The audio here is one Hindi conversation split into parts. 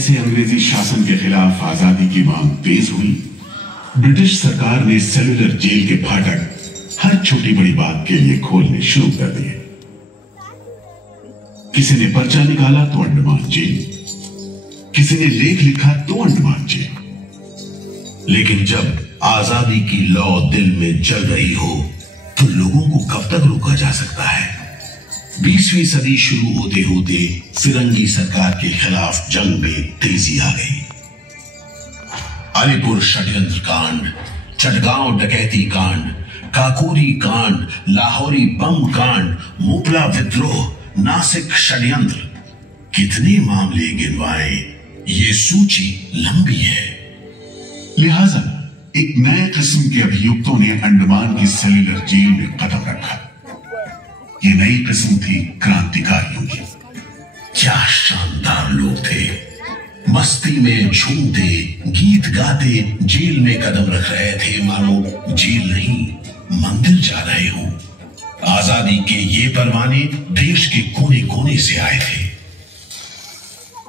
जैसे अंग्रेजी शासन के खिलाफ आजादी की मांग तेज हुई, ब्रिटिश सरकार ने सेलुलर जेल के फाटक हर छोटी बड़ी बात के लिए खोलने शुरू कर दिए। किसी ने पर्चा निकाला तो अंडमान जेल, किसी ने लेख लिखा तो अंडमान जेल। लेकिन जब आजादी की लौ दिल में जल रही हो तो लोगों को कब तक रोका जा सकता है? 20वीं सदी शुरू होते होते फिरंगी सरकार के खिलाफ जंग में तेजी आ गई। अलीपुर षड्यंत्र कांड, चटगांव डकैती कांड, काकोरी कांड, लाहौरी बम कांड, मुपला विद्रोह, नासिक षड्यंत्र, कितने मामले गिनवाए, ये सूची लंबी है। लिहाजा एक नए किस्म के अभियुक्तों ने अंडमान की सेल्युलर जेल में कदम रखा। ये नई किस्म थी क्रांतिकारियों की। क्या शानदार लोग थे, मस्ती में झूमते, गीत गाते जेल में कदम रख रहे थे, मानो जेल नहीं मंदिर जा रहे हो। आजादी के ये परवाने देश के कोने कोने से आए थे।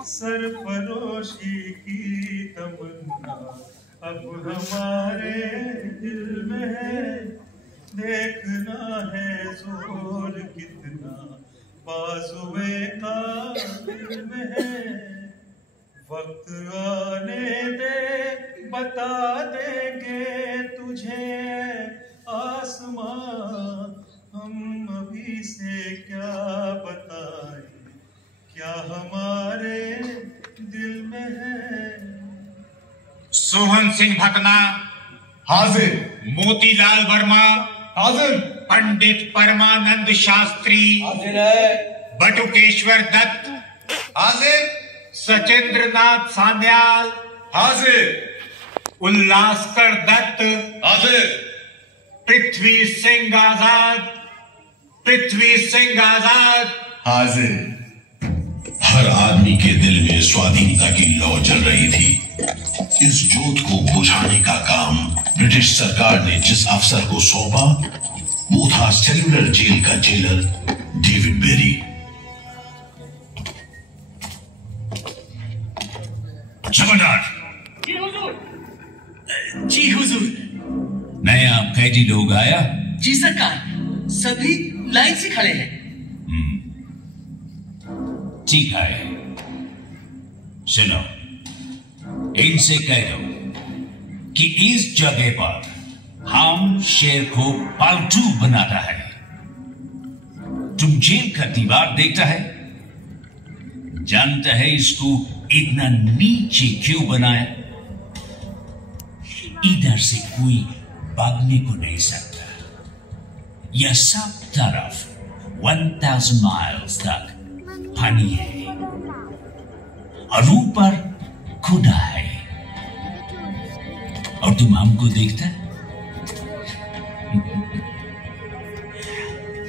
सरफरोशी की तमन्ना अब हमारे दिल में है, देखना है जोर कितना बाजुए का दिल में है। वक्त आने दे, बता देंगे तुझे आसमां, हम अभी से क्या बताएं, क्या हमारे दिल में है। सोहन सिंह भकना हाजिर। मोतीलाल वर्मा हाजिर। पंडित परमानंद शास्त्री हाजिर है। बटुकेश्वर दत्त हाजिर। सचेंद्र नाथ सान्याल हाजिर। उल्लासकर दत्त हाजिर। पृथ्वी सिंह आजाद, पृथ्वी सिंह आजाद हाजिर। हर आदमी के दिल में स्वाधीनता की लौ जल रही थी। इस जोत को बुझाने का काम ब्रिटिश सरकार ने जिस अफसर को सौंपा वो था सेल्युलर जेल का जेलर डेविड बेरी। जमादार। जी हुजूर। नया कैदी लोग आया? जी सरकार, सभी लाइन से खड़े हैं। ठीक है, सुनो, इनसे कह दो कि इस जगह पर हम शेर को पालतू बनाता है। तुम जेल का दीवार देखता है, जानता है इसको इतना नीचे क्यों बनाया? इधर से कोई भागने को नहीं सकता। यह सब तरफ 1000 माइल्स तक पानी है और ऊपर खुदा है। और तुम हमको देखता?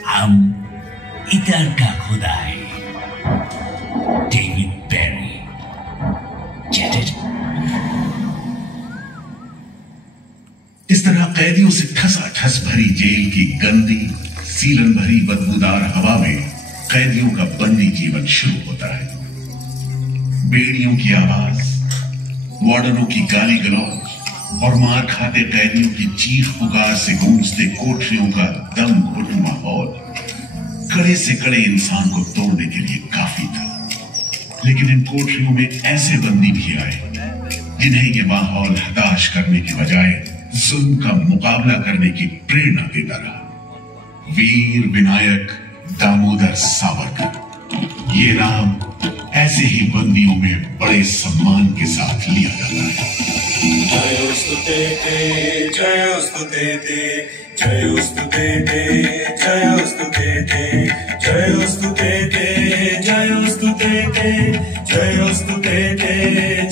हम इधर का खुदा है, डेविड बेरी। Get it? इस तरह कैदियों से ठसाठस भरी जेल की गंदी सीलन भरी बदबूदार हवा में कैदियों का बंदी जीवन शुरू होता है। बेड़ियों की आवाज, वार्डनों की गाली गलौज और मार खाते कैदियों की चीख पुकार से गूंजते कोठरियों का दम घुटन माहौल कड़े से कड़े इंसान को तोड़ने के लिए काफी था। लेकिन इन कोठरियों में ऐसे बंदी भी आए जिन्हें ये माहौल हताश करने की बजाय जुल्म का मुकाबला करने की प्रेरणा देता रहा। वीर विनायक दामोदर सावरकर, ये नाम ऐसे ही बंदियों में बड़े सम्मान के साथ लिया जाता है। जयोस्तुते जयोस्तुते जयोस्तुते जयोस्तुते जयोस्तुते जयोस्तुते जयोस्तुते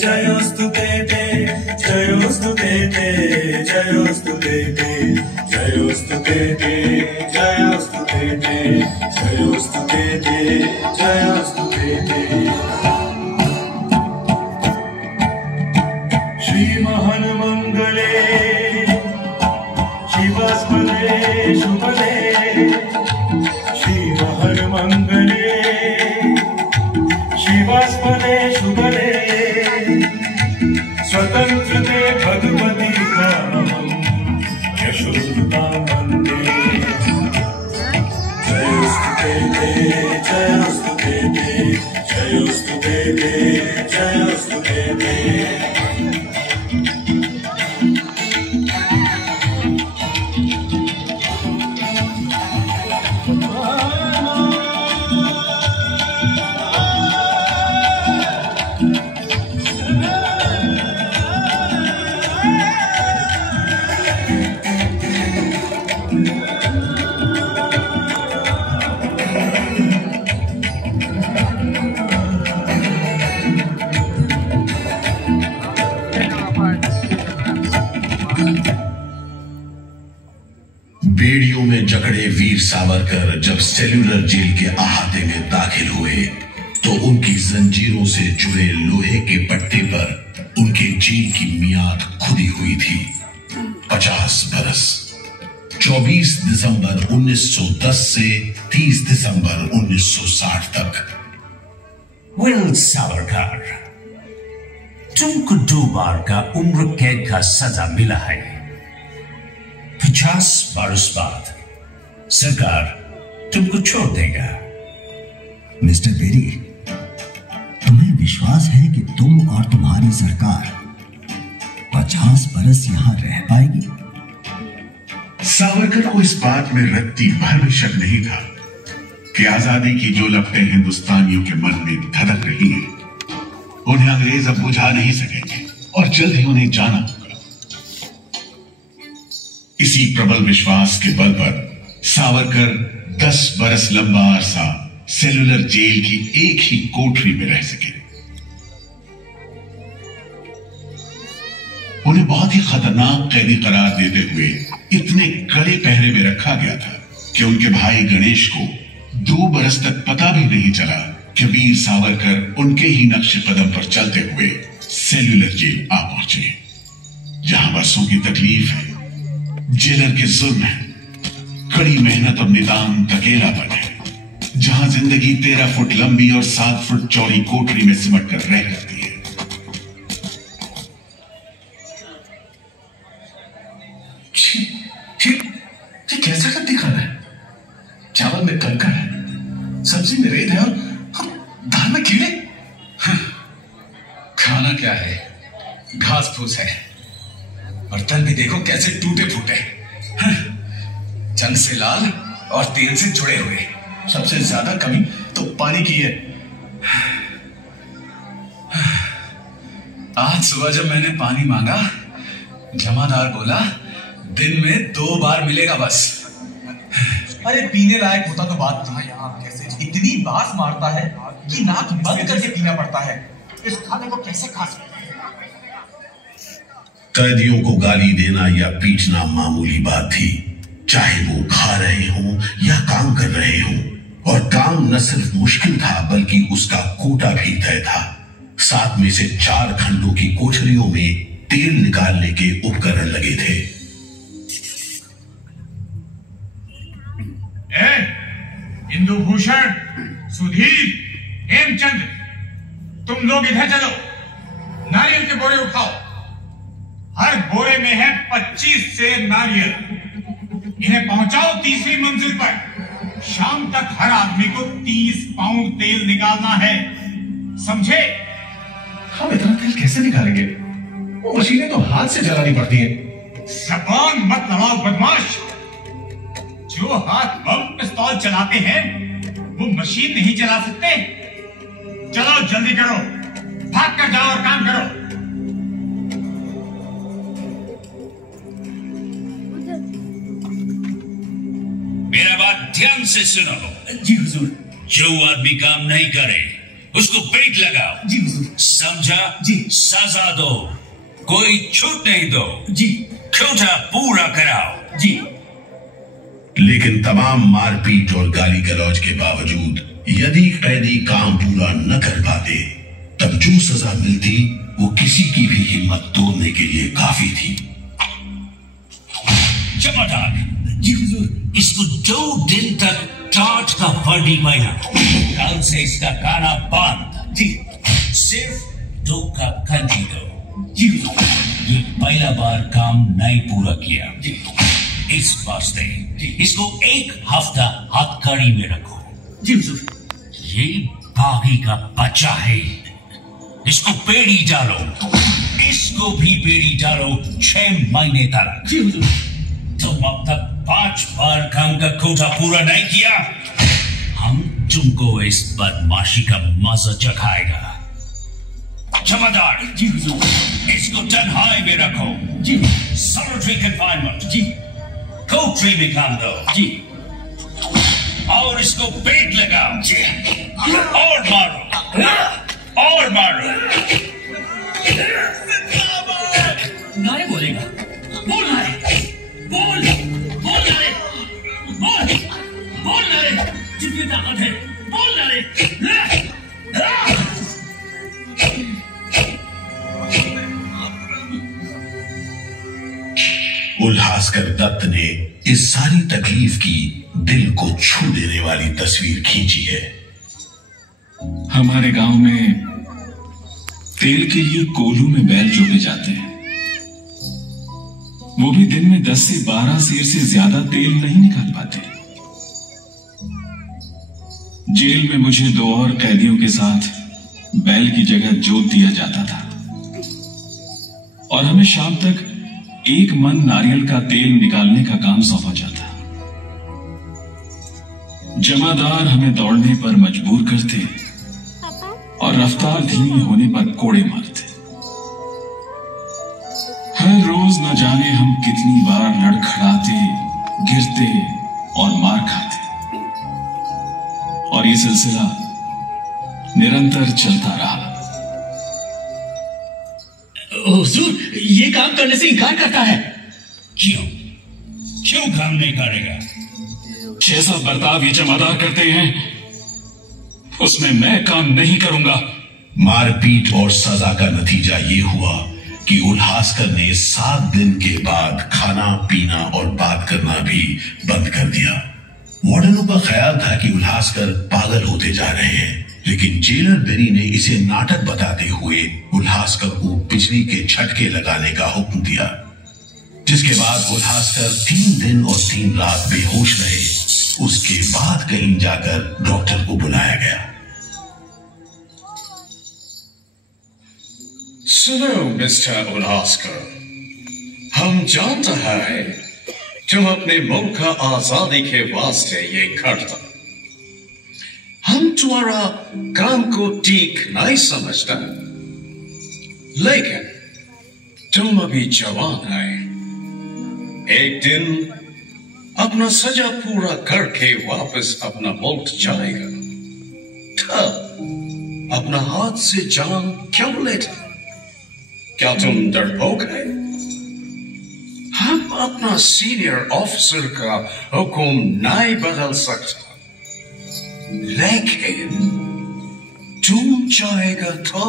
जयोस्तुते जयोस्तुते जयोस्तुते जयोस्तुते जयोस्तुते जयोस्तुते जयोस्तुते। श्री महन मंगले शिवास्पदे शुभदे, श्री महन मंगले शिवास्पदे शुभदे। वीर सावरकर जब सेल्यूलर जेल के अहाते में दाखिल हुए तो उनकी जंजीरों से जुड़े लोहे के पट्टे पर उनके जेल की मियाद खुदी हुई थी 50 बरस। 24 दिसंबर 1910 से 30 दिसंबर 1960 तक। विल सावरकर, तुमको 2 बार का उम्र कैद का सजा मिला है। 50 बरस बाद सरकार तुमको छोड़ देगा। मिस्टर बेरी, तुम्हें विश्वास है कि तुम और तुम्हारी सरकार 50 बरस यहां रह पाएगी? सावरकर को इस बात में रत्ती भर भी शक नहीं था कि आजादी की जो लपटें हिंदुस्तानियों के मन में धधक रही हैं, उन्हें अंग्रेज अब बुझा नहीं सकेंगे और जल्द ही उन्हें जाना होगा। इसी प्रबल विश्वास के बल पर सावरकर 10 बरस लंबा अरसा सेल्यूलर जेल की एक ही कोठरी में रह सके। उन्हें बहुत ही खतरनाक कैदी करार देते हुए इतने कड़े पहरे में रखा गया था कि उनके भाई गणेश को 2 बरस तक पता भी नहीं चला कि वीर सावरकर उनके ही नक्शे कदम पर चलते हुए सेल्यूलर जेल आ पहुंचे, जहां बरसों की तकलीफ है, जेलर के जुल्म है, कड़ी मेहनत और निदान अकेलापन है, जहां जिंदगी 13 फुट लंबी और 7 फुट चौड़ी कोठरी में सिमट कर रह जाती है। ये कैसा कद्दी खाना है? चावल में कंकड़ है, सब्जी में रेत है और दाल में कीड़े। खाना क्या है? घास फूस है। बर्तन भी देखो कैसे टूटे फूटे, जंग से लाल और तेल से जुड़े हुए। सबसे ज्यादा कमी तो पानी की है। आज सुबह जब मैंने पानी मांगा, जमादार बोला दिन में 2 बार मिलेगा बस। अरे पीने लायक होता तो बात नहीं। यहाँ कैसे इतनी बास मारता है कि नाक बंद करके पीना पड़ता है। इस खाने को कैसे खा सकते हैं? कैदियों को गाली देना या पीटना मामूली बात थी, चाहे वो खा रहे हों या काम कर रहे हों। और काम न सिर्फ मुश्किल था बल्कि उसका कोटा भी तय था। 7 में से 4 खंडों की कोठरियों में तेल निकालने के उपकरण लगे थे। इंदुभूषण, सुधीर, हेमचंद, तुम लोग इधर चलो, नारियल के बोरे उठाओ। हर बोरे में है 25 से नारियल। इन्हें पहुंचाओ 3री मंजिल पर। शाम तक हर आदमी को 30 पाउंड तेल निकालना है, समझे? हम इतना तेल कैसे निकालेंगे? वो मशीनें तो हाथ से जलानी पड़ती हैं। जबान मत लड़ाओ बदमाश। जो हाथ बम पिस्तौल चलाते हैं वो मशीन नहीं चला सकते। चलो जल्दी करो, भाग कर जाओ और काम करो। मेरा बात ध्यान से सुनो। जी हुजूर। जो आदमी काम नहीं करे उसको पेट लगाओ। जी हुजूर। समझा? जी। सजा दो, कोई छूट नहीं दो। जी। कोटा पूरा कराओ। जी। लेकिन तमाम मारपीट और गाली गलौज के बावजूद यदि कैदी काम पूरा न कर पाते तब जो सजा मिलती वो किसी की भी हिम्मत तोड़ने के लिए काफी थी। जमादार जी हुजूर। इसको 2 दिन तक टाट का फर्दी बना। कल से इसका खाना बंद। जी। सिर्फ 2 कप कंजी दो। जी हुजूर। ये पहला बार काम नहीं पूरा किया। जी। इस वास्ते इसको 1 हफ्ता हथकड़ी में रखो। जी हुजूर। ये बागी का बच्चा है, इसको बेड़ी डालो। इसको भी बेड़ी डालो 6 महीने तक। जी हुजूर। तुम अब तक 5 बार काम का कोटा पूरा नहीं किया, हम तुमको इस बदमाशी का मजा चखाएगा। जमादार जी हुजूर। इसको तन्हाई में रखो। जी। Solitary confinement. जी। कोठरी में काम दो। जी। और इसको पेट लगाओ। जी। और मारो, और मारो। नारे बोलेगा। बोल नारे, बोल, बोल नारे, बोल। औकात है? बोल ना रे। उल्हासकर दत्त ने इस सारी तकलीफ की दिल को छू देने वाली तस्वीर खींची है। हमारे गांव में तेल के लिए कोल्हू में बैल जोते जाते हैं। वो भी दिन में 10 से 12 सेर से ज्यादा तेल नहीं निकाल पाते। जेल में मुझे 2 और कैदियों के साथ बैल की जगह जोत दिया जाता था और हमें शाम तक 1 मन नारियल का तेल निकालने का काम सौंपा जाता। जमादार हमें दौड़ने पर मजबूर करते और रफ्तार धीमी होने पर कोड़े मारते। हर रोज न जाने हम कितनी बार लड़खड़ाते, गिरते और मार खाते, और ये सिलसिला निरंतर चलता रहा। हुजूर, ये काम करने से इनकार करता है। क्यों? क्यों काम नहीं करेगा? जैसा बर्ताव ये जमादार करते हैं उसमें मैं काम नहीं करूंगा। मारपीट और सजा का नतीजा ये हुआ कि उल्हासकर ने 7 दिन के बाद खाना पीना और बात करना भी बंद कर दिया। वार्डनों का ख्याल था कि उल्हासकर पागल होते जा रहे हैं, लेकिन जेलर बेरी ने इसे नाटक बताते हुए उल्हासकर को बिजली के झटके लगाने का हुक्म दिया, जिसके बाद उल्हासकर 3 दिन और 3 रात बेहोश रहे। उसके बाद कहीं जाकर डॉक्टर को बुलाया गया। सुनो मिस्टर उल्हासकर, हम जानते हैं तुम अपने मुल्क का आजादी के वास्ते ये करता। हम तुम्हारा काम को ठीक नहीं समझता, लेकिन तुम अभी जवान है। एक दिन अपना सजा पूरा करके वापस अपना मुल्क जाएगा, तब अपना हाथ से जान क्यों लेते? क्या तुम डरपोक है? हम अपना सीनियर ऑफिसर का हुक्म नहीं बदल सकता, लेकिन तुम चाहेगा तो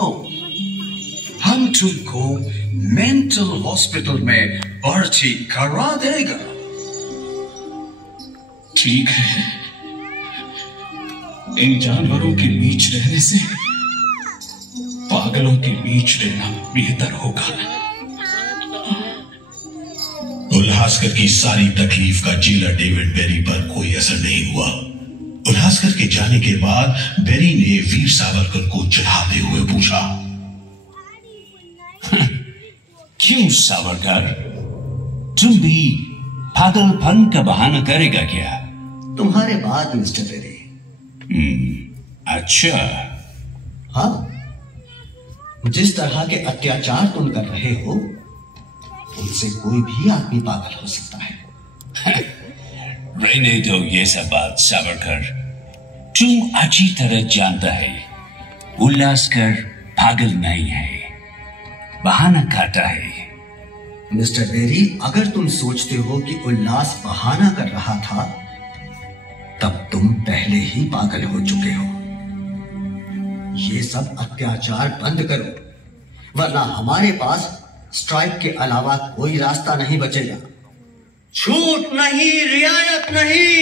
हम तुमको मेंटल हॉस्पिटल में भर्ती करा देगा। ठीक है, इन जानवरों के बीच रहने से पागलों के बीच रहना बेहतर होगा। उल्हासकर की सारी तकलीफ का जेलर डेविड बेरी पर कोई असर नहीं हुआ। उल्हासकर के जाने के बाद बेरी ने वीर सावरकर को चिढ़ाते हुए पूछा, क्यों सावरकर, तुम भी पागलपन का बहाना करेगा क्या? तुम्हारे बाद मिस्टर बेरी। अच्छा। हाँ, जिस तरह के अत्याचार तुम कर रहे हो उनसे कोई भी आदमी पागल हो सकता है। रहने दो ये सब बात सावरकर, तुम अच्छी तरह जानता है उल्हासकर पागल नहीं है, बहाना खाता है। मिस्टर बेरी, अगर तुम सोचते हो कि उल्लास बहाना कर रहा था तब तुम पहले ही पागल हो चुके हो। ये सब अत्याचार बंद करो, वरना हमारे पास स्ट्राइक के अलावा कोई रास्ता नहीं बचेगा। छूट नहीं, रियायत नहीं।